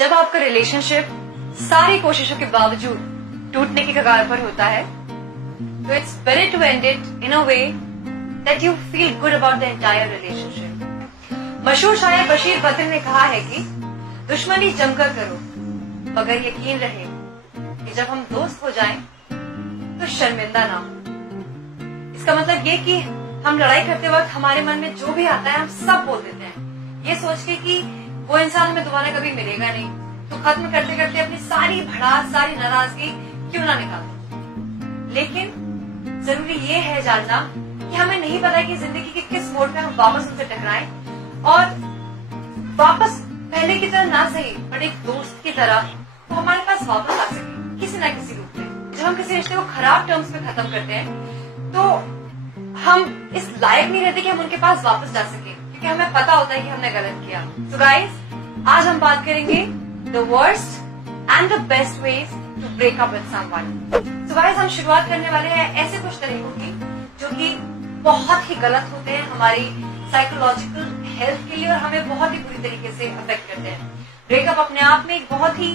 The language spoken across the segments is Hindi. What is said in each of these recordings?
जब आपका रिलेशनशिप सारी कोशिशों के बावजूद टूटने की कगार पर होता है, तो it's better to end it in a way that you feel good about the entire relationship. मशहूर शायर बशीर बद्र ने कहा है कि दुश्मनी जमकर करो, मगर यकीन रहे कि जब हम दोस्त हो जाएं तो शर्मिंदा ना हो। इसका मतलब ये कि हम लड़ाई करते वक्त हमारे मन में जो भी आता है हम सब बोल देते हैं, ये सोच के कि वो इंसान हमें दोबारा कभी मिलेगा नहीं, तो खत्म करते करते अपनी सारी भड़ास, सारी नाराजगी क्यों ना निकाल दो। लेकिन जरूरी ये है जानना कि हमें नहीं पता कि जिंदगी के किस मोड़ पे हम वापस उनसे टकराएं और वापस पहले की तरह ना सही बट एक दोस्त की तरह वो हमारे पास वापस आ सके किसी ना किसी रूप में। जब हम किसी रिश्ते को खराब टर्म्स में खत्म करते हैं तो हम इस लायक नहीं रहते कि हम उनके पास वापस जा सके, क्योंकि हमें पता होता है कि हमने गलत किया। So guys, आज हम बात करेंगे the worst and the best ways to break up with someone. So guys, हम शुरुआत करने वाले हैं ऐसे कुछ तरीकों की जो कि बहुत ही गलत होते हैं हमारी साइकोलॉजिकल हेल्थ के लिए और हमें बहुत ही बुरी तरीके से अफेक्ट करते हैं। ब्रेकअप अपने आप में एक बहुत ही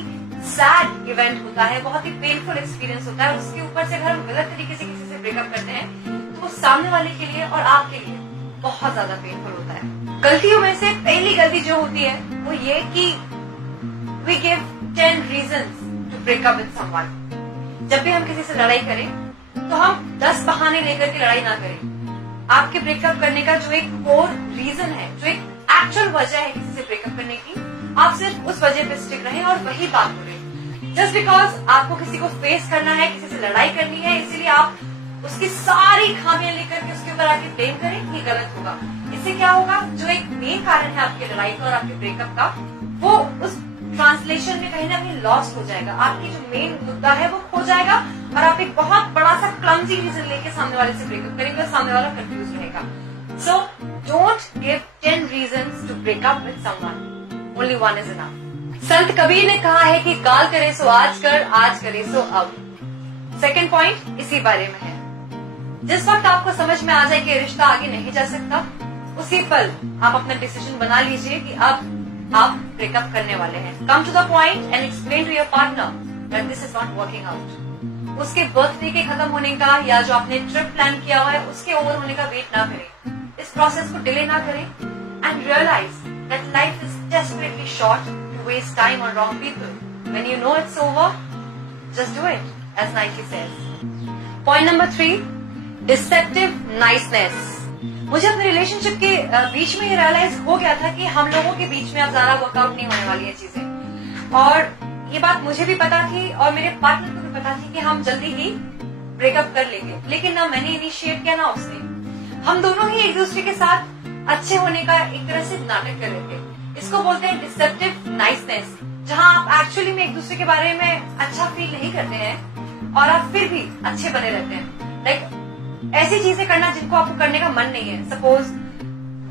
सैड इवेंट होता है, बहुत ही पेनफुल एक्सपीरियंस होता है और उसके ऊपर से अगर हम गलत तरीके से किसी से ब्रेकअप करते हैं तो वो सामने वाले के लिए और आपके लिए बहुत ज्यादा पेनफुल होता है। गलतियों में से पहली गलती जो होती है वो ये कि we give 10 reasons to break up with someone. जब भी हम किसी से लड़ाई करें तो हम 10 बहाने लेकर के लड़ाई ना करें। आपके ब्रेकअप करने का जो एक कोर रीजन है, जो एक एक्चुअल वजह है किसी से ब्रेकअप करने की, आप सिर्फ उस वजह पे स्टिक रहें और वही बात बोलें। जस्ट बिकॉज आपको किसी को फेस करना है, किसी से लड़ाई करनी है, इसीलिए आप उसकी सारी खामियां लेकर के उसके ऊपर आके ब्लेम करें, ये गलत होगा। इससे क्या होगा, जो एक मेन कारण है आपकी लड़ाई का और आपके ब्रेकअप का, वो उस ट्रांसलेशन में कहीं ना कहीं लॉस्ट हो जाएगा। आपकी जो मेन मुद्दा है वो खो जाएगा और आप एक बहुत बड़ा सा क्लमजी रीजन लेके सामने वाले से ब्रेकअप करेंगे और सामने वाला कंफ्यूज रहेगा। So don't give 10 reasons to break up with someone. Only one is enough. संत कबीर ने कहा है कि काल करे सो आज कर, आज करे सो अब। सेकेंड पॉइंट इसी बारे में है। जिस वक्त आपको समझ में आ जाए कि रिश्ता आगे नहीं जा सकता, उसी पल आप अपना डिसीजन बना लीजिए कि अब आप ब्रेकअप करने वाले हैं। Come to the point and explain to your partner that this is not working out. उसके बर्थडे के खत्म होने का या जो आपने ट्रिप प्लान किया हुआ है उसके ओवर होने का वेट ना करें, इस प्रोसेस को डिले ना करें and realize that life is desperately short to waste time on wrong people. When you know it's over, just do it as Nike says. Point number 3, deceptive niceness. मुझे अपने रिलेशनशिप के बीच में ये रियलाइज हो गया था कि हम लोगों के बीच में अब ज्यादा वर्कआउट नहीं होने वाली है चीजें, और ये बात मुझे भी पता थी और मेरे पार्टनर को भी पता थी कि हम जल्दी ही ब्रेकअप कर लेंगे, लेकिन ना मैंने इनिशिएट किया ना उसने। हम दोनों ही एक दूसरे के साथ अच्छे होने का एक तरह से नाटक कर रहे थे। इसको बोलते हैं डिसेप्टिव नाइसनेस, जहां आप एक्चुअली में एक दूसरे के बारे में अच्छा फील नहीं करते हैं और आप फिर भी अच्छे बने रहते हैं। लाइक ऐसी चीजें करना जिनको आपको करने का मन नहीं है, सपोज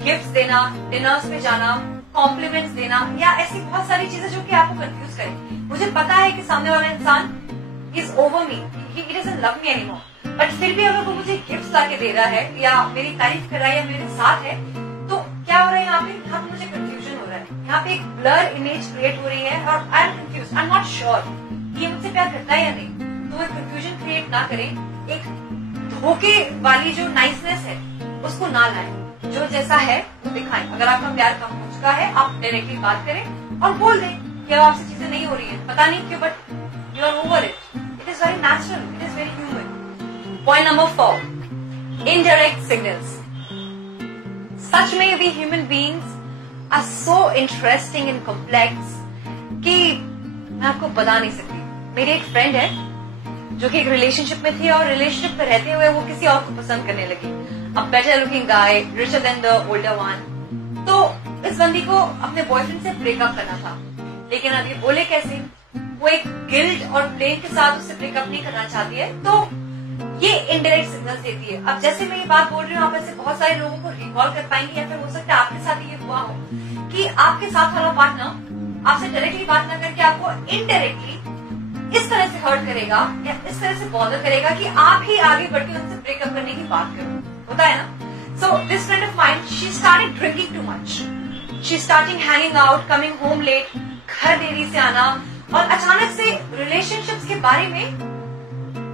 गिफ्ट्स देना, डिनर्स पे जाना, कॉम्प्लीमेंट्स देना, या ऐसी बहुत सारी चीजें जो कि आपको कंफ्यूज करें। मुझे पता है कि सामने वाला इंसान is over me, he doesn't love me anymore, but फिर भी अगर वो मुझे गिफ्ट्स लाके दे रहा है या मेरी तारीफ कर रहा है या मेरे साथ है, तो क्या हो रहा है यहाँ पे मुझे कंफ्यूजन हो रहा है। यहाँ पे एक ब्लर इमेज क्रिएट हो रही है और I am confuse, I am not sure ये मुझसे प्यार करता है या नहीं। तो वो कंफ्यूजन क्रिएट ना करें, एक धोखे वाली जो नाइसनेस है उसको ना लाएं, जो जैसा है वो दिखाएं। अगर आपका प्यार कम हो चुका है, आप डायरेक्टली बात करें और बोल दें कि आपसे चीजें नहीं हो रही है, पता नहीं क्यों, but you are over it. It is very natural, it is very human. Point number 4, indirect signals. सच में we human beings are so interesting and complex कि मैं आपको बता नहीं सकती। मेरी एक फ्रेंड है जो कि एक रिलेशनशिप में थी और रिलेशनशिप में रहते हुए वो किसी और को पसंद करने लगी। अब better looking guy, richer than the older one. तो इस बंदी को अपने बॉयफ्रेंड से ब्रेकअप करना था, लेकिन अब ये बोले कैसे? वो एक गिल्ट और ब्लेम के साथ उससे ब्रेकअप नहीं करना चाहती है, तो ये इनडायरेक्ट सिग्नल्स देती है। अब जैसे मैं ये बात बोल रही हूँ, आप ऐसे बहुत सारे लोगों को रिकॉल कर पाएंगे, या फिर हो सकता है आपके साथ ये हुआ हो कि आपके साथ वाला पार्टनर आपसे डायरेक्टली बात ना करके आपको इनडायरेक्टली इस तरह से हर्ट करेगा या इस तरह से बॉदर करेगा कि आप ही आगे बढ़ के उनसे ब्रेकअप करने की बात करो। होता है ना? So this friend of mine, she started drinking too much, she starting hanging out, coming home late, घर देरी से आना और अचानक से रिलेशनशिप्स के बारे में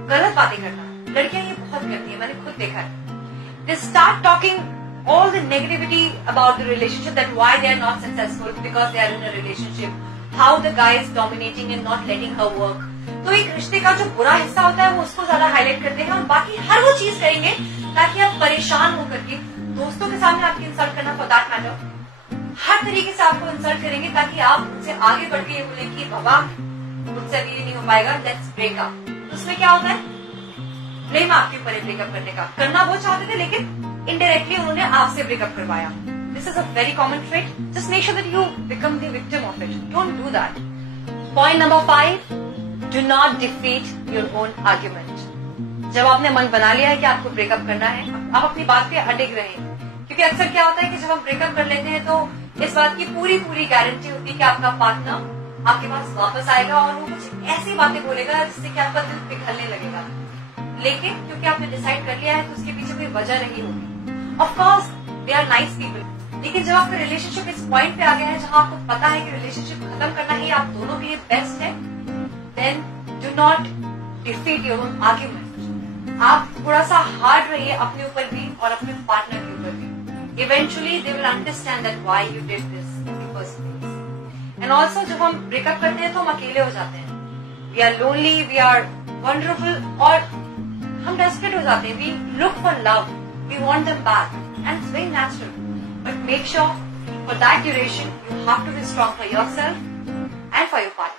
गलत बातें करना, लड़कियां ये बहुत करती है, मैंने खुद देखा है। They start talking all the negativity about the relationship, that why they are not successful because they are in a relationship, how the guy is dominating and not letting her work. तो एक रिश्ते का जो बुरा हिस्सा होता है वो उसको ज्यादा हाईलाइट करते हैं और बाकी हर वो चीज करेंगे ताकि आप परेशान होकर के दोस्तों के सामने आपकी इंसल्ट करना, फॉर दैट मैटर हर तरीके से आपको इंसल्ट करेंगे ताकि आप उनसे आगे बढ़ के ये बोले कि बाबा मुझसे अभी नहीं हो पाएगा, लेट्स ब्रेक अप। उसमें क्या होता है, ब्लेम आपके ऊपर है ब्रेकअप करने का। करना वो चाहते थे लेकिन इनडायरेक्टली उन्होंने आपसे ब्रेकअप करवाया। This is a very common trait, just make sure that you become the victim of it, don't do that. Point number 5, do not defeat your own argument. जब आपने मन बना लिया है कि आपको ब्रेकअप करना है, आप अपनी बात पे अडिग रहें, क्योंकि अक्सर क्या होता है कि जब हम ब्रेकअप कर लेते हैं तो इस बात की पूरी गारंटी होती है कि आपका पार्टनर आपके पास वापस आएगा और वो कुछ ऐसी बातें बोलेगा जिससे कि आपका दिल पिघलने लगेगा। लेकिन क्योंकि आपने डिसाइड कर लिया है तो उसके पीछे कोई वजह नहीं होगी। Of course they are nice people, लेकिन जब आपका रिलेशनशिप इस पॉइंट पे आ गया है जहां आपको पता है कि रिलेशनशिप खत्म करना ही आप दोनों के लिए बेस्ट है, then do not defeat your own argument. आप थोड़ा सा हार्ड रहिए अपने ऊपर भी और अपने पार्टनर के ऊपर भी। Eventually they will understand that why you did this in the first place. And also जब हम ब्रेकअप करते हैं तो हम अकेले हो जाते हैं, we are lonely, we are vulnerable और हम desperate हो जाते हैं, we look for love, we want them back and it's very natural. But make sure for that duration you have to be strong for yourself and for your partner.